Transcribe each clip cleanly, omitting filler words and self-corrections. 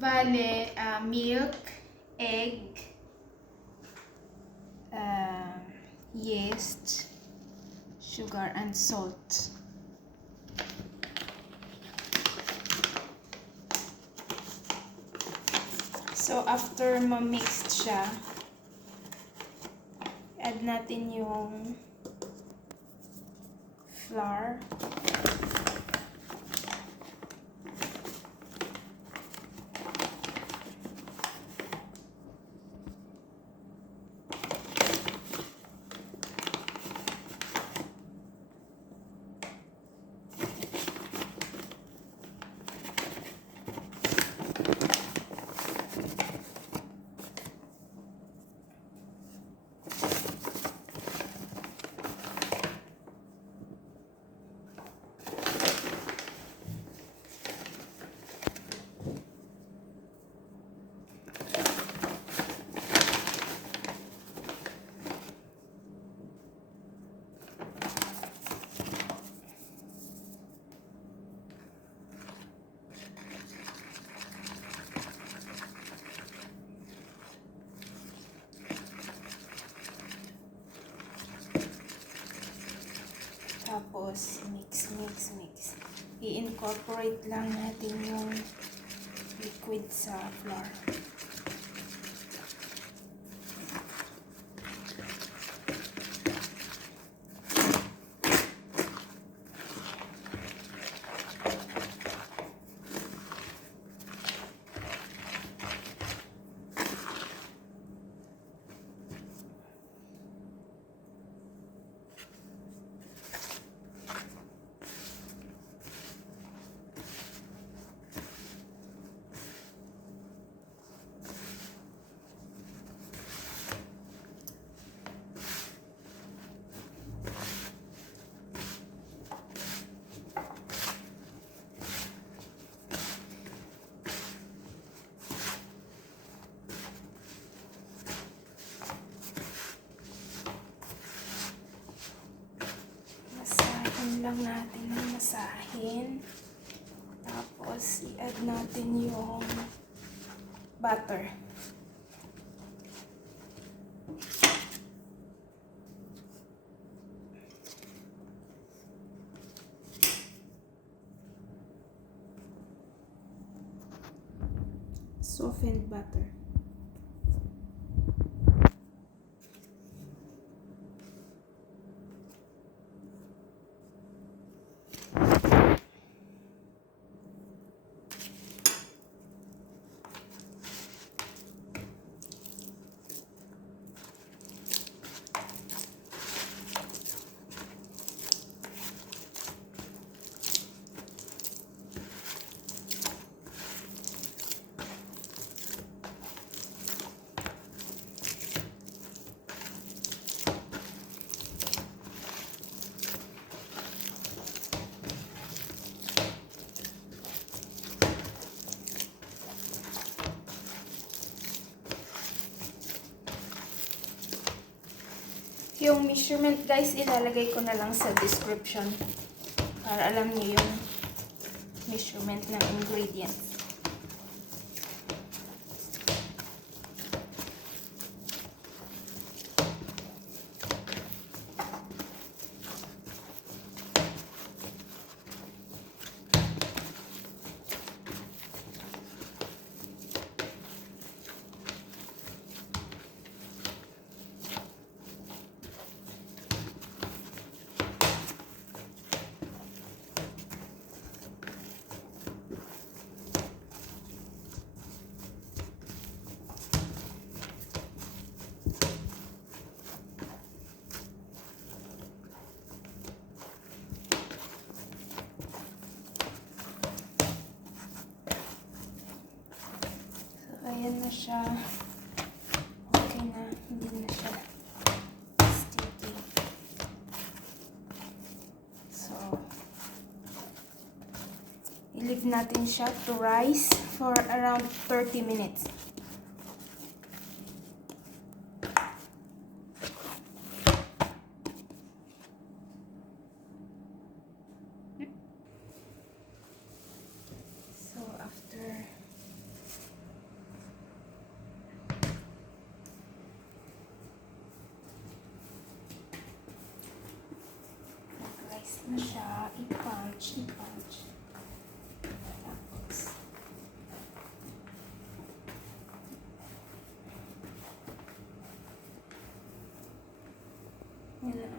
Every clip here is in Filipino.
Bale, milk, egg, yeast, sugar, and salt. So, after ma-mixed siya, add natin yung flour. Tapos, mix. I-incorporate lang natin yung liquid sa flour. Lang natin ng masahin. Tapos, i-add natin yung butter. Softened butter. Yung measurement, guys, ilalagay ko na lang sa description para alam niyo yung measurement ng ingredients. Ayan na siya. Okay na. Hindi na siya sticky. So, i-leave natin siya to rise for around 30 minutes. So, after na siya. I-punch. Tapos, yun na.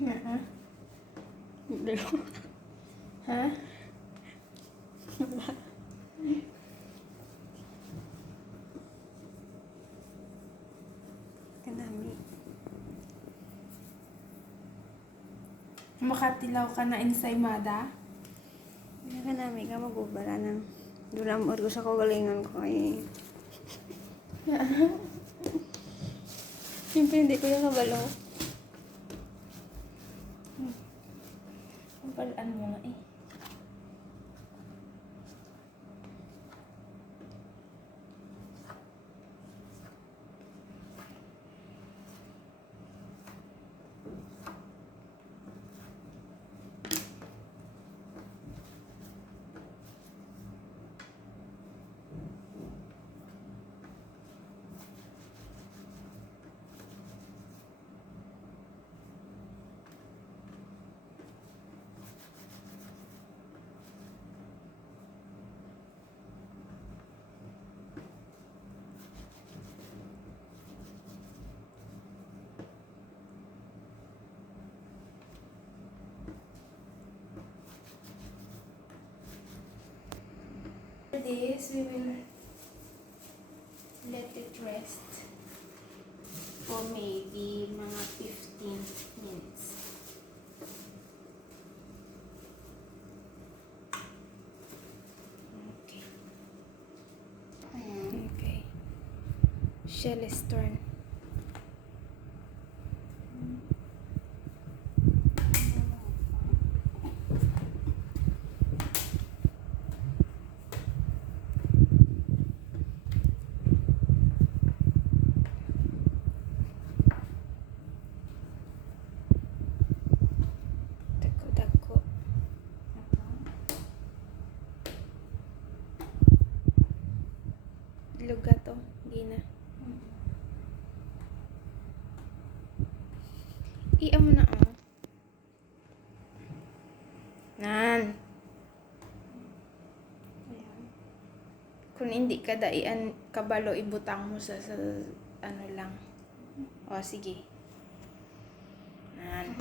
Ha? Ha? Kanami. Makatilaw ka na ensaymada? Kanami ka magubara ng dulamor ko sa kagalingan ko ay. Siyempre hindi ko yung kabalo. Ang palaan mo nga eh. This, we will let it rest for maybe mga 15 minutes. Okay. Okay. Shelley's turn. Dako-dako. Luga to, Gina. Iya mo na oh. Nan. Kung hindi ka daian kabalo, ibutang mo sa ano lang. O, sige. Yan.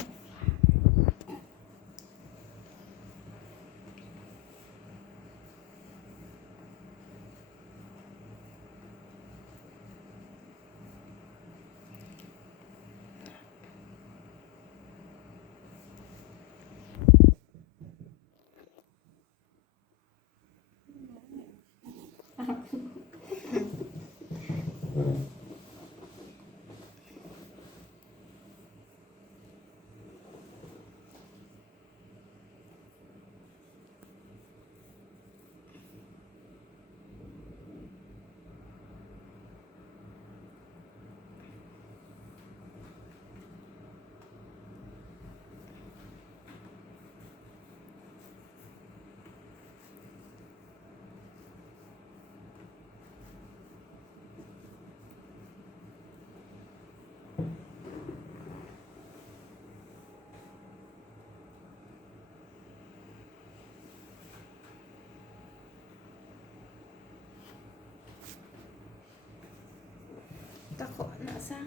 Tako, nasa?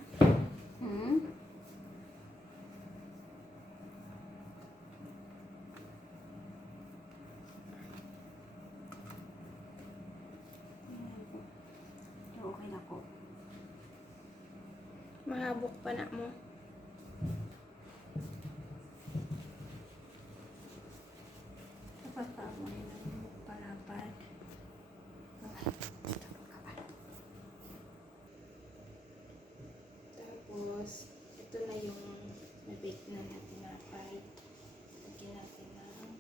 Hmm? Okay na ko. Mahabok pa na mo. Dapat pa mo yung palapad. Tapos, ito na yung na-bake na natin na pie. Lagyan natin ng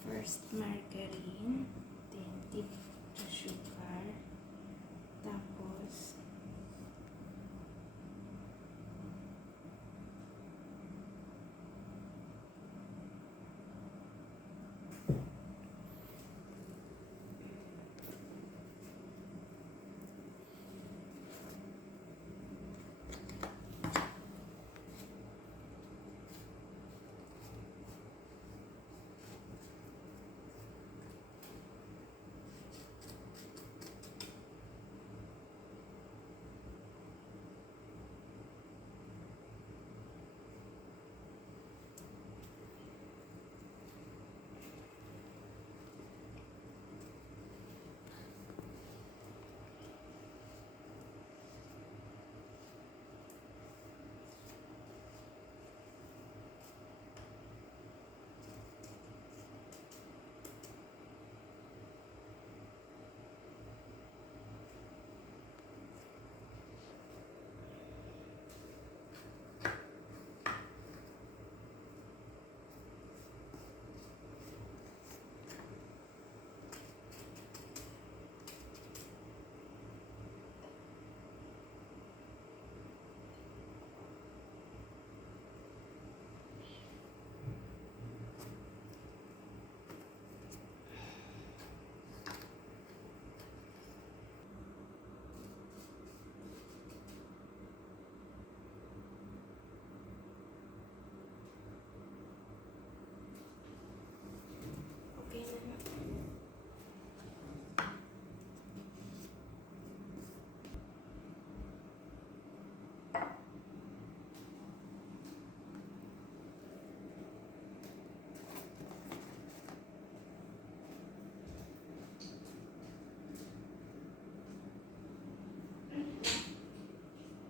first margarine, then dip to sugar, tapos